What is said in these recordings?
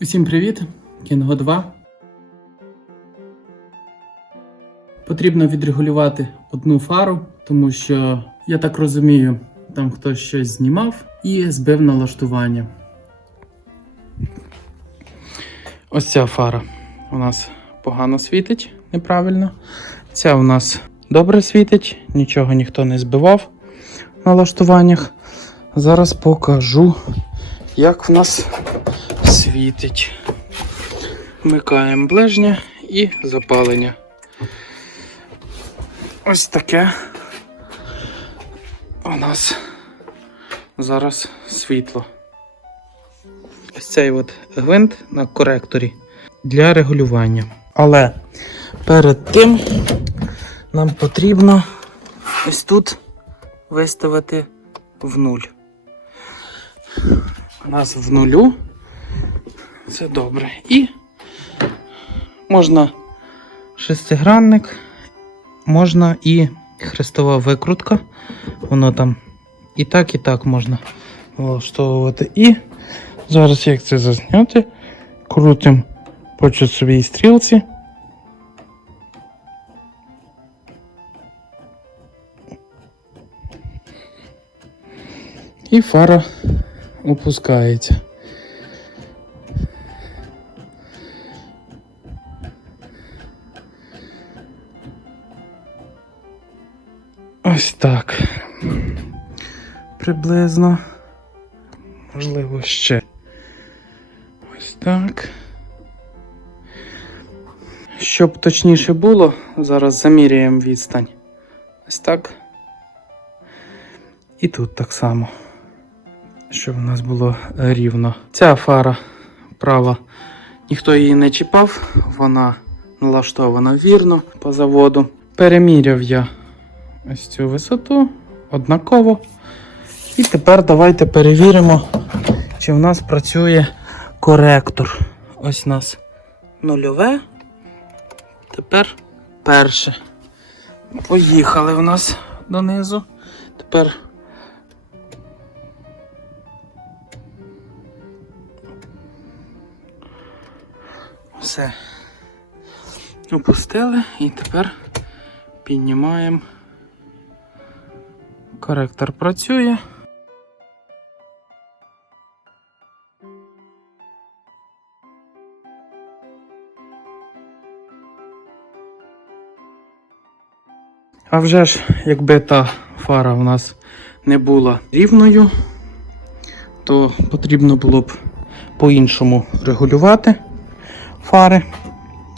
Усім привіт! Кінго 2. Потрібно відрегулювати одну фару, тому що, я так розумію, там хтось щось знімав і збив налаштування. Ось ця фара у нас погано світить неправильно. Ця у нас добре світить, нічого ніхто не збивав в налаштуваннях. Зараз покажу, як в нас світить. Вмикаємо ближнє і запалення. Ось таке у нас зараз світло. Ось цей от гвинт на коректорі для регулювання. Але перед тим нам потрібно ось тут виставити в нуль. У нас в нулю. Це добре. І можна шестигранник, можна і хрестова викрутка. Воно там і так, і так можна влаштовувати. І зараз як це зазняти, крутимо по часовій стрілці. І фара опускається. Ось так. Приблизно. Можливо, ще. Ось так. Щоб точніше було, зараз заміряємо відстань. Ось так. І тут так само. Щоб у нас було рівно. Ця фара права, ніхто її не чіпав, вона налаштована вірно по заводу. Переміряв я ось цю висоту однаково. І тепер давайте перевіримо, чи в нас працює коректор. Ось у нас нульове. Тепер перше. Поїхали в нас донизу. Тепер. Все. Опустили і тепер піднімаємо. Коректор працює. А вже ж, якби та фара у нас не була рівною, то потрібно було б по-іншому регулювати фари.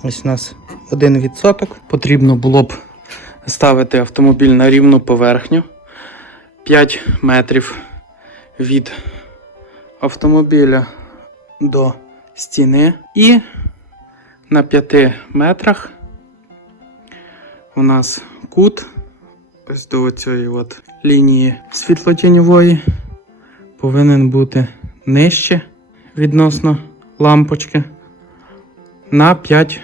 Ось у нас 1%. Потрібно було б ставити автомобіль на рівну поверхню 5 метрів від автомобіля до стіни. І на 5 метрах у нас кут ось до цієї от лінії світлотіньової повинен бути нижче відносно лампочки на 5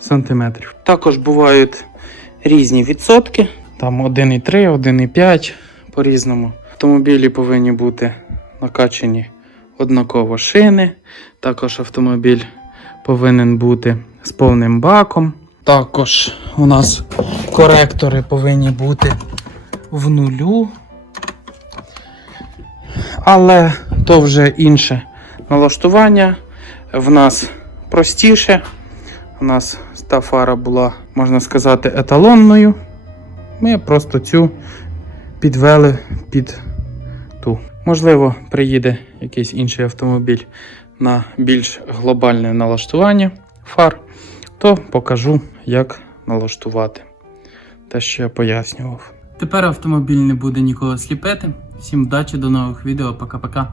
см. Також бувають різні відсотки, там 1,3, 1,5 по-різному. Автомобілі повинні бути накачані однаково шини. Також автомобіль повинен бути з повним баком. Також у нас коректори повинні бути в нулю. Але то вже інше налаштування. В нас простіше. У нас та фара була, можна сказати, еталонною. Ми просто цю підвели під ту. Можливо, приїде якийсь інший автомобіль на більш глобальне налаштування фар, то покажу, як налаштувати. Те, що я пояснював. Тепер автомобіль не буде нікого сліпити. Всім вдачі, до нових відео, пока-пока.